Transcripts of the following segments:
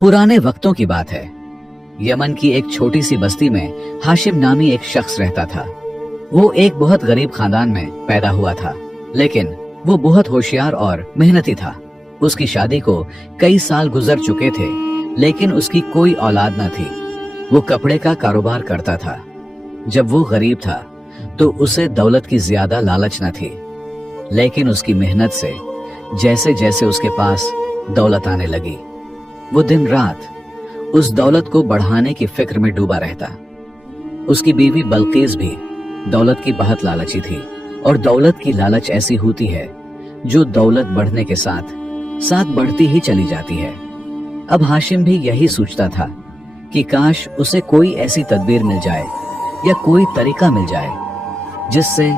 पुराने वक्तों की बात है। यमन की एक छोटी सी बस्ती में हाशिम नामी एक शख्स रहता था। वो एक बहुत गरीब खानदान में पैदा हुआ था, लेकिन वो बहुत होशियार और मेहनती था। उसकी शादी को कई साल गुजर चुके थे, लेकिन उसकी कोई औलाद न थी। वो कपड़े का कारोबार करता था। जब वो गरीब था तो उसे दौलत की ज्यादा लालच न थी, लेकिन उसकी मेहनत से जैसे जैसे उसके पास दौलत आने लगी, वो दिन रात उस दौलत को बढ़ाने की फिक्र में डूबा रहता। उसकी बीवी बल्कीस भी दौलत की बहुत लालची थी, और दौलत की लालच ऐसी होती है जो दौलत बढ़ने के साथ साथ बढ़ती ही चली जाती है। अब हाशिम भी यही सोचता था कि काश उसे कोई ऐसी तदबीर मिल जाए या कोई तरीका मिल जाए जिससे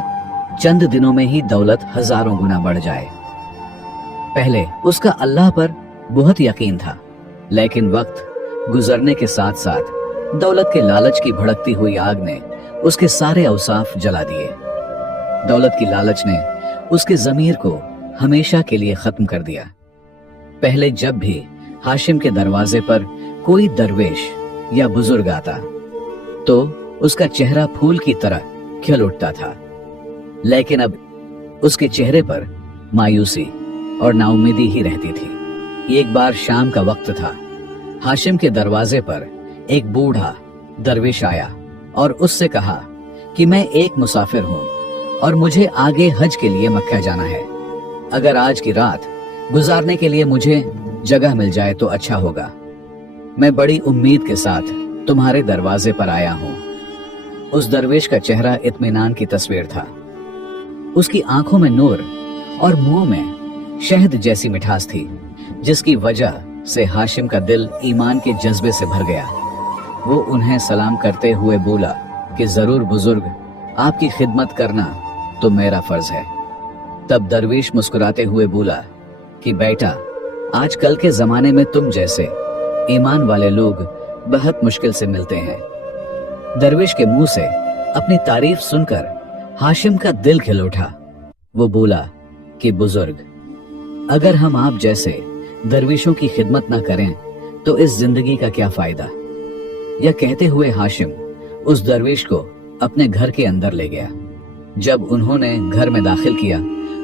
चंद दिनों में ही दौलत हजारों गुना बढ़ जाए। पहले उसका अल्लाह पर बहुत यकीन था, लेकिन वक्त गुजरने के साथ साथ दौलत के लालच की भड़कती हुई आग ने उसके सारे औसाफ जला दिए। दौलत की लालच ने उसके ज़मीर को हमेशा के लिए खत्म कर दिया। पहले जब भी हाशिम के दरवाजे पर कोई दरवेश या बुजुर्ग आता तो उसका चेहरा फूल की तरह खिल उठता था, लेकिन अब उसके चेहरे पर मायूसी और नाउम्मीदी ही रहती थी। एक बार शाम का वक्त था। हाशिम के दरवाजे पर एक बूढ़ा दरवेश आया और उससे कहा कि मैं एक मुसाफिर हूँ और मुझे आगे हज के लिए मक्का जाना है। अगर आज की रात गुजारने के लिए मुझे जगह मिल जाए तो अच्छा होगा। मैं बड़ी उम्मीद के साथ तुम्हारे दरवाजे पर आया हूँ। उस दरवेश का चेहरा इत्मीनान की तस्वीर था। उसकी आंखों में नूर और मुंह में शहद जैसी मिठास थी, जिसकी वजह से हाशिम का दिल ईमान के जज्बे से भर गया। वो उन्हें सलाम करते हुए बोला कि जरूर बुजुर्ग, आपकी खिदमत करना तो मेरा फर्ज है। तब दरवेश मुस्कुराते हुए बोला कि बेटा, आजकल के जमाने में तुम जैसे ईमान वाले लोग बहुत मुश्किल से मिलते हैं। दरवेश के मुंह से अपनी तारीफ सुनकर हाशिम का दिल खिल उठा। वो बोला कि बुजुर्ग, अगर हम आप जैसे दरवेशों की खिदमत ना करें तो इस जिंदगी का क्या फायदा। यह कहते हुए हाशिम उस दरवेश को अपने घर के अंदर ले गया। जब उन्होंने घर में दाखिल किया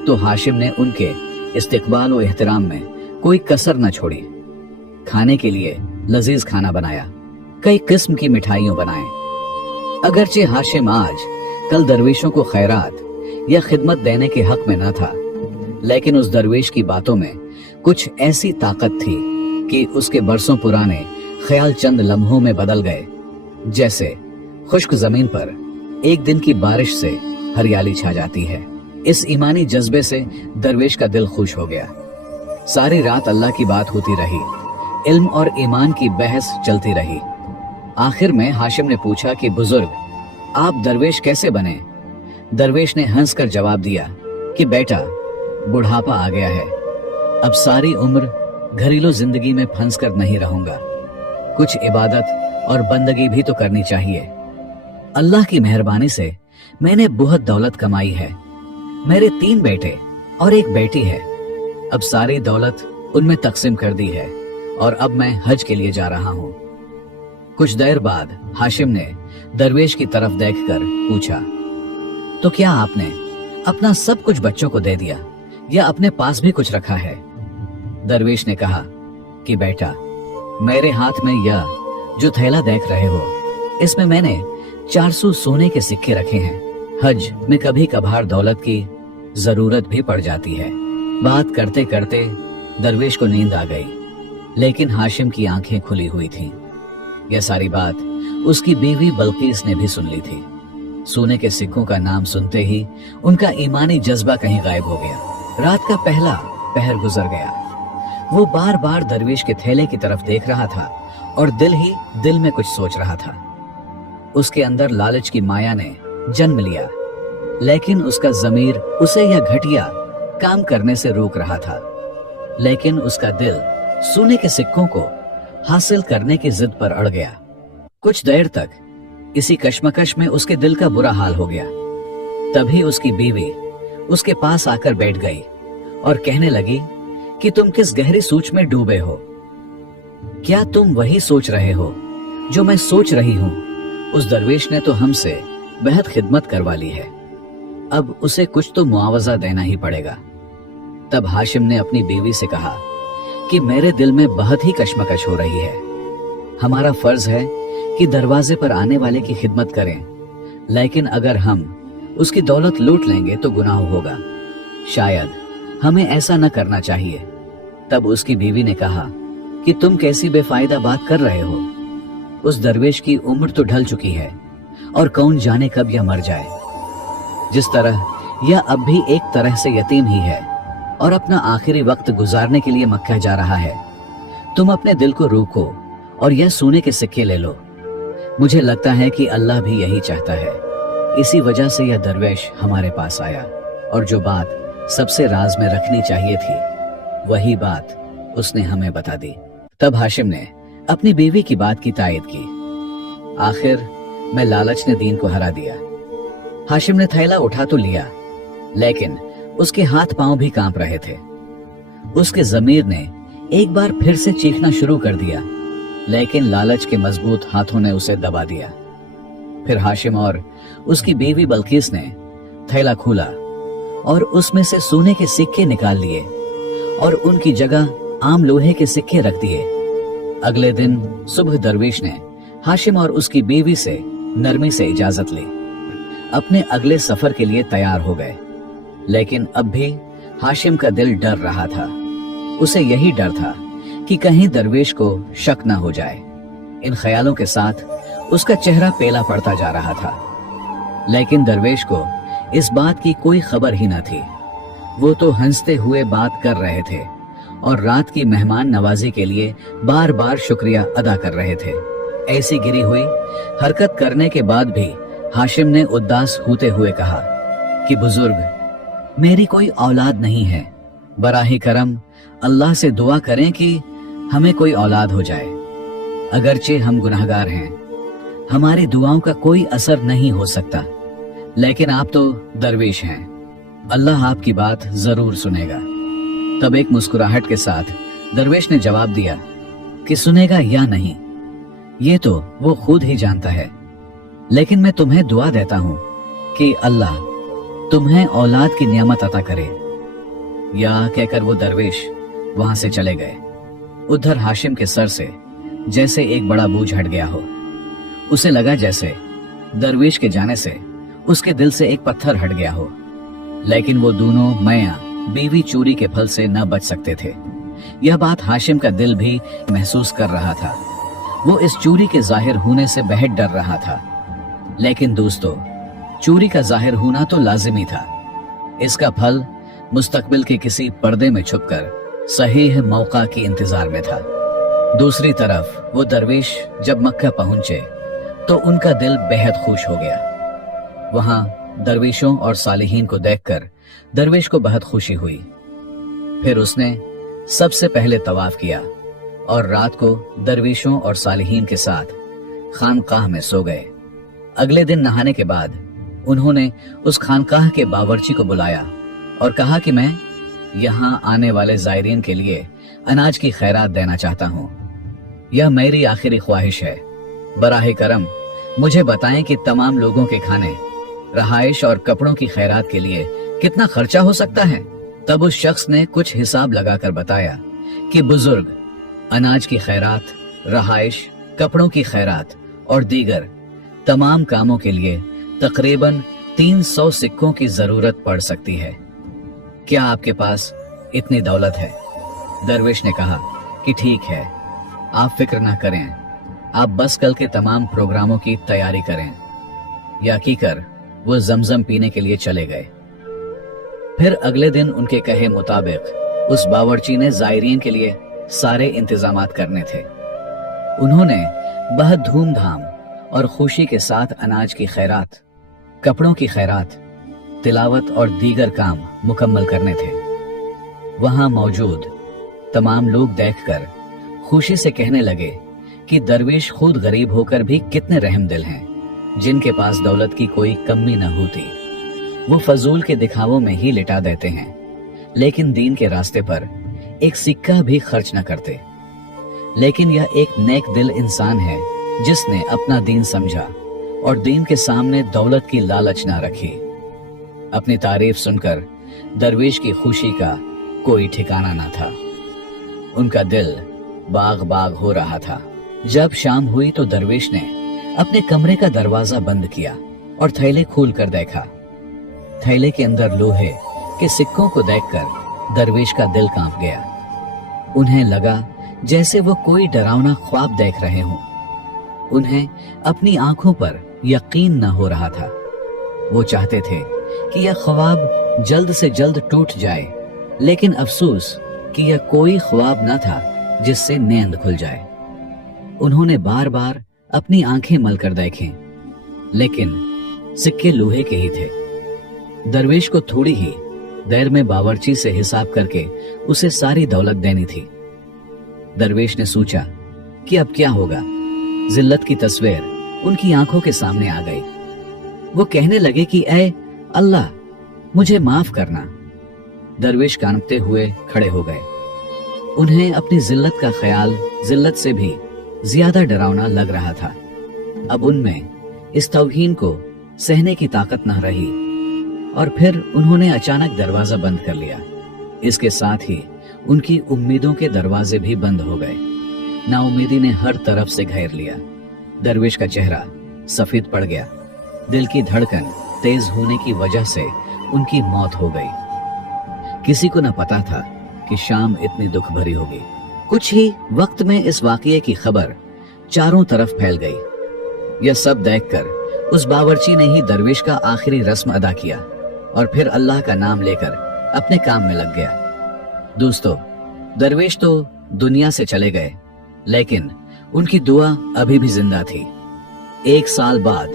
तो हाशिम ने उनके इस्तकबाल और एहतराम में कोई कसर न छोड़ी। खाने के लिए लजीज खाना बनाया, कई किस्म की मिठाइयों बनाए। अगरचे हाशिम आज कल दरवेशों को खैरात या खिदमत देने के हक में न था, लेकिन उस दरवेश की बातों में कुछ ऐसी ताकत थी कि उसके बरसों पुराने ख्याल चंद लम्हों में बदल गए। जैसे खुश्क जमीन पर एक दिन की बारिश से हरियाली छा जाती है। इस ईमानी जज्बे से दरवेश का दिल खुश हो गया। सारी रात अल्लाह की बात होती रही, इल्म और ईमान की बहस चलती रही। आखिर में हाशिम ने पूछा कि बुजुर्ग, आप दरवेश कैसे बने? दरवेश ने हंसकर जवाब दिया कि बेटा, बुढ़ापा आ गया है, अब सारी उम्र घरेलू जिंदगी में फंस कर नहीं रहूंगा। कुछ इबादत और बंदगी भी तो करनी चाहिए। अल्लाह की मेहरबानी से मैंने बहुत दौलत कमाई है। मेरे 3 बेटे और 1 बेटी है। अब सारी दौलत उनमें तकसीम कर दी है और अब मैं हज के लिए जा रहा हूँ। कुछ देर बाद हाशिम ने दरवेश की तरफ देखकर पूछा, तो क्या आपने अपना सब कुछ बच्चों को दे दिया या अपने पास भी कुछ रखा है? दरवेश ने कहा कि बेटा, मेरे हाथ में यह जो थैला देख रहे हो, इसमें मैंने 400 सोने के सिक्के रखे हैं। हज में कभी कभार दौलत की जरूरत भी पड़ जाती है। बात करते करते दरवेश को नींद आ गई, लेकिन हाशिम की आंखें खुली हुई थीं। यह सारी बात उसकी बीवी बल्कीस ने भी सुन ली थी। सोने के सिक्कों का नाम सुनते ही उनका ईमानी जज्बा कहीं गायब हो गया। रात का पहला पहर गुजर गया। वो बार बार दरवेश के थैले की तरफ देख रहा था और दिल ही दिल में कुछ सोच रहा था। उसके अंदर लालच की माया ने जन्म लिया, लेकिन उसका ज़मीर उसे यह घटिया काम करने से रोक रहा था। लेकिन उसका दिल सोने के सिक्कों को हासिल करने की जिद पर अड़ गया। कुछ देर तक इसी कश्मकश में उसके दिल का बुरा हाल हो गया। तभी उसकी बीवी उसके पास आकर बैठ गई और कहने लगी कि तुम किस गहरी सोच में डूबे हो। क्या तुम वही सोच रहे हो जो मैं सोच रही हूँ? उस दरवेश ने तो हमसे बेहद खिदमत करवा ली है, अब उसे कुछ तो मुआवजा देना ही पड़ेगा। तब हाशिम ने अपनी बीवी से कहा कि मेरे दिल में बहुत ही कशमकश हो रही है। हमारा फर्ज है कि दरवाजे पर आने वाले की खिदमत करें, लेकिन अगर हम उसकी दौलत लूट लेंगे तो गुनाह होगा। शायद हमें ऐसा न करना चाहिए। तब उसकी बीवी ने कहा कि तुम कैसी बेफायदा बात कर रहे हो? उस दरवेश की उम्र तो ढल चुकी है और कौन जाने कब यह मर जाए। जिस तरह यह अब भी एक तरह से यतीम ही है और अपना आखिरी वक्त गुजारने के लिए मक्का जा रहा है, तुम अपने दिल को रोको और यह सोने के सिक्के ले लो। मुझे लगता है कि अल्लाह भी यही चाहता है। इसी वजह से यह दरवेश हमारे पास आया और जो बात सबसे राज में रखनी चाहिए थी वही बात उसने हमें बता दी। तब हाशिम ने अपनी बीवी की बात की तायद की। आखिर मैं लालच ने दीन को हरा दिया। हाशिम ने थैला उठा तो लिया, लेकिन उसके हाथ पांव भी कांप रहे थे। उसके ज़मीर ने एक बार फिर से चीखना शुरू कर दिया, लेकिन लालच के मजबूत हाथों ने उसे दबा दिया। फिर हाशिम और उसकी बीवी बल्कीस ने थैला खोला और उसमें से सोने के सिक्के निकाल लिए और उनकी जगह आम लोहे के सिक्के रख दिए। अगले दिन सुबह दरवेश ने हाशिम और उसकी बीवी से नरमी से इजाजत ली। अपने अगले सफर के लिए तैयार हो गए, लेकिन अब भी हाशिम का दिल डर रहा था। उसे यही डर था कि कहीं दरवेश को शक न हो जाए। इन ख्यालों के साथ उसका चेहरा पेला पड़ता जा रहा था, लेकिन दरवेश को इस बात की कोई खबर ही न थी। वो तो हंसते हुए बात कर रहे थे और रात की मेहमान नवाजी के लिए बार बार शुक्रिया अदा कर रहे थे। ऐसी गिरी हुई हरकत करने के बाद भी हाशिम ने उदास होते हुए कहा कि बुजुर्ग, मेरी कोई औलाद नहीं है। बराही करम अल्लाह से दुआ करें कि हमें कोई औलाद हो जाए। अगरचे हम गुनहगार हैं, हमारी दुआओं का कोई असर नहीं हो सकता, लेकिन आप तो दरवेश हैं, अल्लाह आपकी बात जरूर सुनेगा। तब एक मुस्कुराहट के साथ दरवेश ने जवाब दिया कि सुनेगा या नहीं ये तो वो खुद ही जानता है, लेकिन मैं तुम्हें दुआ देता हूं कि अल्लाह तुम्हें औलाद की नियामत अता करे। या कहकर वो दरवेश वहां से चले गए। उधर हाशिम के सर से जैसे एक बड़ा बोझ हट गया हो। उसे लगा जैसे दरवेश के जाने से उसके दिल से एक पत्थर हट गया हो, लेकिन वो दोनों मैया बीवी चोरी के फल से न बच सकते थे। यह बात हाशिम का दिल भी महसूस कर रहा था। वो इस चोरी के जाहिर होने से बेहद डर रहा था, लेकिन दोस्तों, चोरी का जाहिर होना तो लाजिमी था। इसका फल मुस्तकबिल के किसी पर्दे में छुपकर सही मौका की इंतजार में था। दूसरी तरफ वो दरवेश जब मक्का पहुंचे तो उनका दिल बेहद खुश हो गया। वहां दरवेशों और सालिहीन को देखकर दरवेश को बहुत खुशी हुई। फिर उसने सबसे पहले तवाफ किया और रात को दरवेशों और सालिहीन के साथ खानकाह में सो गए। अगले दिन नहाने के बाद उन्होंने उस खानकाह के बावर्ची को बुलाया और कहा कि मैं यहाँ आने वाले जायरीन के लिए अनाज की खैरात देना चाहता हूँ। यह मेरी आखिरी ख्वाहिश है। बराहे करम मुझे बताएं कि तमाम लोगों के खाने, रहाइश और कपड़ों की खैरात के लिए कितना खर्चा हो सकता है। तब उस शख्स ने कुछ हिसाब लगाकर बताया कि बुजुर्ग, अनाज की खैरात, रहाइश, कपड़ों की खैरात और दीगर तमाम कामों के लिए तकरीबन 300 सिक्कों की जरूरत पड़ सकती है। क्या आपके पास इतनी दौलत है? दरवेश ने कहा कि ठीक है, आप फिक्र ना करें, आप बस कल के तमाम प्रोग्रामों की तैयारी करें। या कीकर वो जमजम पीने के लिए चले गए। फिर अगले दिन उनके कहे मुताबिक उस बावर्ची ने जायरीन के लिए सारे इंतजामात करने थे। उन्होंने बहुत धूमधाम और खुशी के साथ अनाज की खैरात, कपड़ों की खैरात, तिलावत और दीगर काम मुकम्मल करने थे। वहां मौजूद तमाम लोग देखकर खुशी से कहने लगे कि दरवेश खुद गरीब होकर भी कितने रहमदिल हैं, जिनके पास दौलत की कोई कमी न होती। वो फजूल के दिखावों में ही लिटा देते हैं, लेकिन दीन के रास्ते पर एक सिक्का भी खर्च न करते। लेकिन यह एक नेक दिल इंसान है जिसने अपना दीन समझा और दीन के सामने दौलत की लालच ना रखी। अपनी तारीफ सुनकर दरवेश की खुशी का कोई ठिकाना ना था। उनका दिल बाग बाग हो रहा था। जब शाम हुई तो दरवेश ने अपने कमरे का दरवाजा बंद किया और थैले खोल कर देखा। थैले के अंदर लोहे के सिक्कों को देखकर दरवेश का दिल कांप गया। उन्हें लगा जैसे वो कोई डरावना ख्वाब देख रहे हों। उन्हें अपनी आंखों पर यकीन न हो रहा था। वो चाहते थे कि यह ख्वाब जल्द से जल्द टूट जाए, लेकिन अफसोस कि यह कोई ख्वाब न था जिससे नींद खुल जाए। उन्होंने बार बार अपनी आंखें मलकर देखें, लेकिन सिक्के लोहे के ही थे। दरवेश को थोड़ी ही देर में बावर्ची से हिसाब करके उसे सारी दौलत देनी थी। दरवेश ने सोचा कि अब क्या होगा। जिल्लत की तस्वीर उनकी आंखों के सामने आ गई। वो कहने लगे कि ऐ अल्लाह, मुझे माफ करना। दरवेश कांपते हुए खड़े हो गए। उन्हें अपनी जिल्लत का ख्याल जिल्लत से भी ज्यादा डरावना लग रहा था। अब उनमें इस तौहीन को सहने की ताकत न रही और फिर उन्होंने अचानक दरवाजा बंद कर लिया। इसके साथ ही उनकी उम्मीदों के दरवाजे भी बंद हो गए। नाउमीदी ने हर तरफ से घेर लिया। दरवेश का चेहरा सफेद पड़ गया। दिल की धड़कन तेज होने की वजह से उनकी मौत हो गई। किसी को न पता था कि शाम इतनी दुख भरी होगी। कुछ ही वक्त में इस वाकये की खबर चारों तरफ फैल गई। यह सब देखकर उस बावर्ची ने ही दरवेश का आखिरी रस्म अदा किया और फिर अल्लाह का नाम लेकर अपने काम में लग गया। दोस्तों, दरवेश तो दुनिया से चले गए, लेकिन उनकी दुआ अभी भी जिंदा थी। 1 साल बाद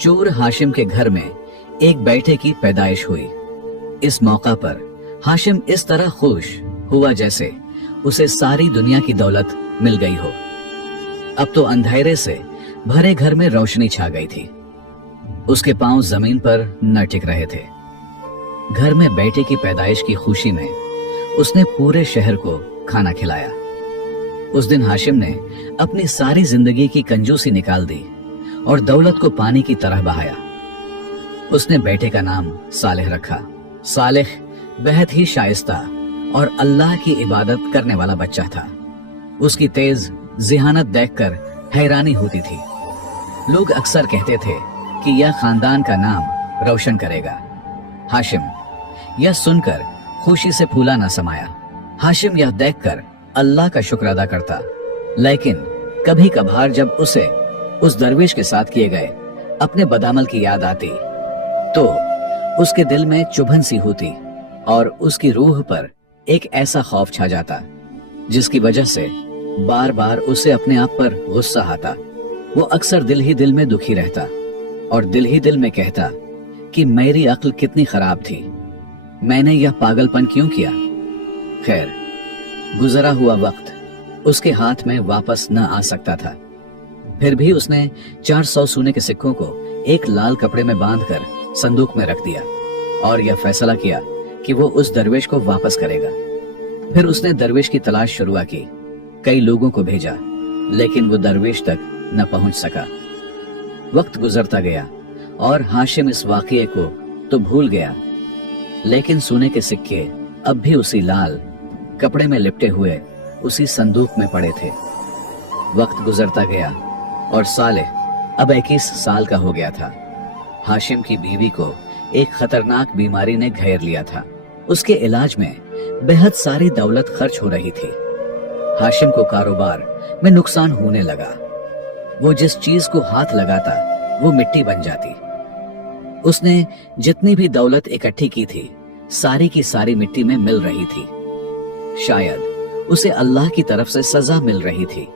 चोर हाशिम के घर में एक बेटे की पैदाइश हुई। इस मौका पर हाशिम इस तरह खुश हुआ जैसे उसे सारी दुनिया की दौलत मिल गई हो। अब तो अंधेरे से भरे घर में रोशनी छा गई थी। उसके पांव जमीन पर न टिक रहे थे। घर में बेटे की पैदाइश की खुशी में उसने पूरे शहर को खाना खिलाया। उस दिन हाशिम ने अपनी सारी जिंदगी की कंजूसी निकाल दी और दौलत को पानी की तरह बहाया। उसने बेटे का नाम सालेह रखा। सालेह बेहद ही शाइस्ता और अल्लाह की इबादत करने वाला बच्चा था। उसकी तेज जिहानत देखकर हैरानी होती थी। लोग अक्सर कहते थे कि यह खानदान का नाम रोशन करेगा। हाशिम यह सुनकर खुशी से फूला न समाया। हाशिम यह देखकर अल्लाह का शुक्र अदा करता, लेकिन कभी कभार जब उसे उस दरवेश के साथ किए गए अपने बदामल की याद आती तो उसके दिल में चुभन सी होती और उसकी रूह पर एक ऐसा खौफ छा जाता जिसकी वजह से बार बार उसे अपने आप पर गुस्सा आता। वो अक्सर दिल ही दिल में दुखी रहता और दिल ही दिल में कहता कि मेरी अक्ल कितनी खराब थी, मैंने यह पागलपन क्यों किया। खैर, गुजरा हुआ वक्त उसके हाथ में वापस न आ सकता था। फिर भी उसने 400 सोने के सिक्कों को एक लाल कपड़े में बांधकर संदूक में रख दिया और यह फैसला किया कि वो उस दरवेश को वापस करेगा। फिर उसने दरवेश की तलाश शुरू की। कई लोगों को भेजा, लेकिन वो दरवेश तक न पहुंच सका। वक्त गुजरता गया और हाशिम इस वाकये को तो भूल गया, लेकिन सोने के सिक्के अब भी उसी लाल कपड़े में लिपटे हुए उसी संदूक में पड़े थे। वक्त गुजरता गया और सालेह अब 21 साल का हो गया था। हाशिम की बीवी को एक खतरनाक बीमारी ने घेर लिया था। उसके इलाज में बेहद सारी दौलत खर्च हो रही थी। हाशिम को कारोबार में नुकसान होने लगा। वो जिस चीज को हाथ लगाता वो मिट्टी बन जाती। उसने जितनी भी दौलत इकट्ठी की थी सारी की सारी मिट्टी में मिल रही थी। शायद उसे अल्लाह की तरफ से सजा मिल रही थी।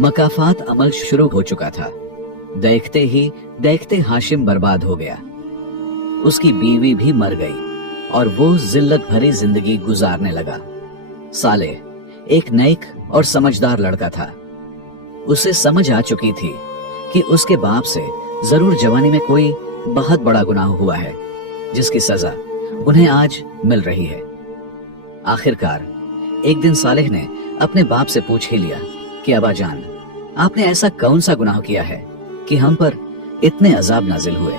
मकाफात अमल शुरू हो चुका था। देखते ही देखते हाशिम बर्बाद हो गया। उसकी बीवी भी मर गई और वो जिल्लत भरी जिंदगी गुजारने लगा। सालेह एक नेक और समझदार लड़का था। उसे समझ आ चुकी थी कि उसके बाप से जरूर जवानी में कोई बहुत बड़ा गुनाह हुआ है, जिसकी सजा उन्हें आज मिल रही है। आखिरकार एक दिन सालेह ने अपने बाप से पूछ ही लिया कि अबा जान, आपने ऐसा कौन सा गुनाह किया है कि हम पर इतने अजाब नाजिल हुए।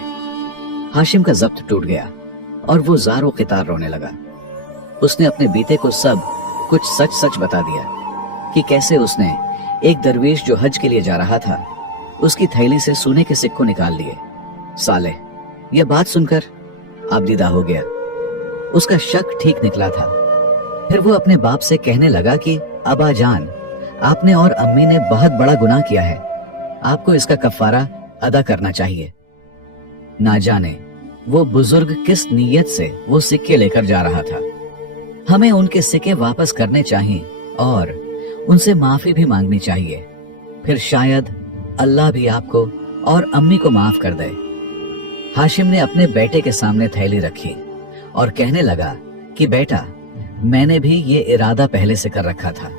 हाशिम का जब्त टूट गया और वो ज़ारो क़ितार रोने लगा। उसने अपने बीते को सब कुछ सच सच बता दिया कि कैसे उसने एक दरवेश जो हज के लिए जा रहा था उसकी थैली से सोने के सिक्कों निकाल लिए। सालेह यह बात सुनकर आबदीदा हो गया। उसका शक ठीक निकला था। फिर वो अपने बाप से कहने लगा कि अबा जान, आपने और अम्मी ने बहुत बड़ा गुनाह किया है, आपको इसका कफारा अदा करना चाहिए। ना जाने वो बुजुर्ग किस नीयत से वो सिक्के लेकर जा रहा था। हमें उनके सिक्के वापस करने चाहिए और उनसे माफी भी मांगनी चाहिए, फिर शायद अल्लाह भी आपको और अम्मी को माफ कर दे। हाशिम ने अपने बेटे के सामने थैली रखी और कहने लगा कि बेटा, मैंने भी ये इरादा पहले से कर रखा था,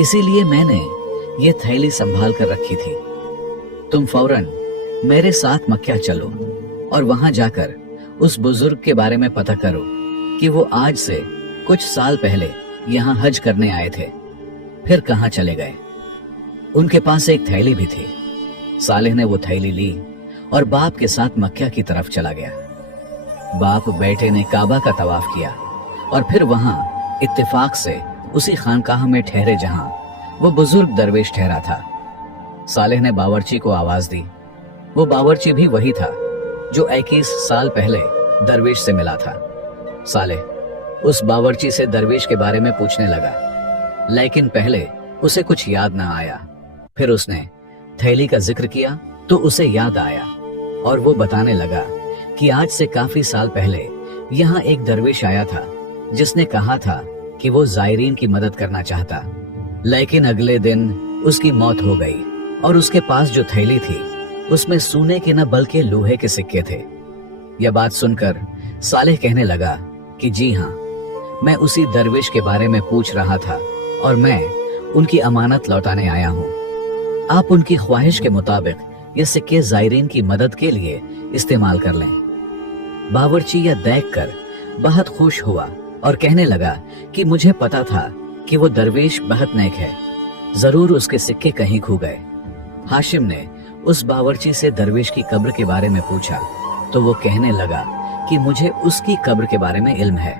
इसीलिए मैंने ये थैली संभाल कर रखी थी। तुम फौरन मेरे साथ मक्का चलो और वहां जाकर उस बुजुर्ग के बारे में पता करो कि वो आज से कुछ साल पहले यहाँ हज करने आए थे, फिर कहाँ चले गए। उनके पास एक थैली भी थी। सालेह ने वो थैली ली और बाप के साथ मक्का की तरफ चला गया। बाप बेटे ने काबा का तवाफ किया और फिर वहां इत्तेफाक से उसी खानकाह में ठहरे जहां वो बुजुर्ग दरवेश ठहरा था। सालेह ने बावर्ची को आवाज दी। वो बावर्ची भी वही था जो 21 साल पहले दरवेश से मिला था। सालेह उस बावर्ची से दरवेश के बारे में पूछने लगा, लेकिन पहले उसे कुछ याद ना आया। फिर उसने थैली का जिक्र किया तो उसे याद आया और वो बताने लगा कि आज से काफी साल पहले यहाँ एक दरवेश आया था जिसने कहा था कि वो जायरीन की मदद करना चाहता, लेकिन अगले दिन उसकी मौत हो गई और उसके पास जो थैली थी उसमें सोने के न बल्कि लोहे के सिक्के थे। यह बात सुनकर सालेह कहने लगा कि जी हाँ, मैं उसी दरवेश के बारे में पूछ रहा था और मैं उनकी अमानत लौटाने आया हूँ। आप उनकी ख्वाहिश के मुताबिक ये सिक्के जायरीन की मदद के लिए इस्तेमाल कर लें। बावर्ची यह देखकर बहुत खुश हुआ और कहने लगा कि मुझे पता था कि वो दरवेश बहुत नेक है, जरूर उसके सिक्के कहीं खो गए। हाशिम ने उस बावर्ची से दरवेश की कब्र के बारे में पूछा तो वो कहने लगा कि मुझे उसकी कब्र के बारे में इल्म है,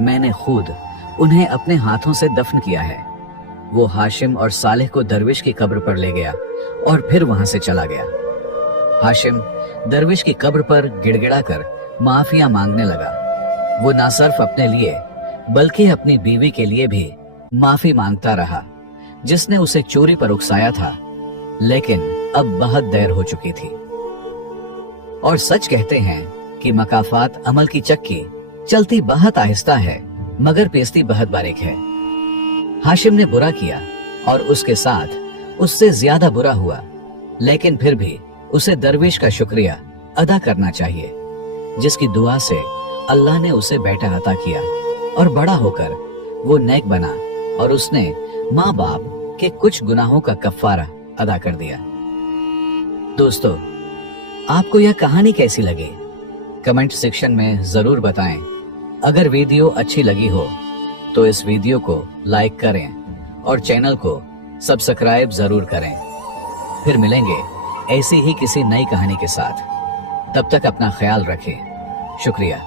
मैंने खुद उन्हें अपने हाथों से दफन किया है। वो हाशिम और सालेह को दरवेश की कब्र पर ले गया और फिर वहां से चला गया। हाशिम दरवेश की कब्र पर गिड़गिड़ा कर माफिया मांगने लगा। वो ना सिर्फ अपने लिए बल्कि अपनी बीवी के लिए भी माफी मांगता रहा जिसने उसे चोरी पर उकसाया था, लेकिन अब बहुत देर हो चुकी थी। और सच कहते हैं कि मकाफात अमल की चक्की चलती बहुत आहिस्ता है मगर पेस्ती बहुत बारीक है। हाशिम ने बुरा किया और उसके साथ उससे ज्यादा बुरा हुआ, लेकिन फिर भी उसे दरवेश का शुक्रिया अदा करना चाहिए जिसकी दुआ से अल्लाह ने उसे बेटा अता किया और बड़ा होकर वो नेक बना और उसने माँ बाप के कुछ गुनाहों का कफ्फारा अदा कर दिया। दोस्तों, आपको यह कहानी कैसी लगी कमेंट सेक्शन में जरूर बताएं। अगर वीडियो अच्छी लगी हो तो इस वीडियो को लाइक करें और चैनल को सब्सक्राइब जरूर करें। फिर मिलेंगे ऐसी ही किसी नई कहानी के साथ। तब तक अपना ख्याल रखें। शुक्रिया।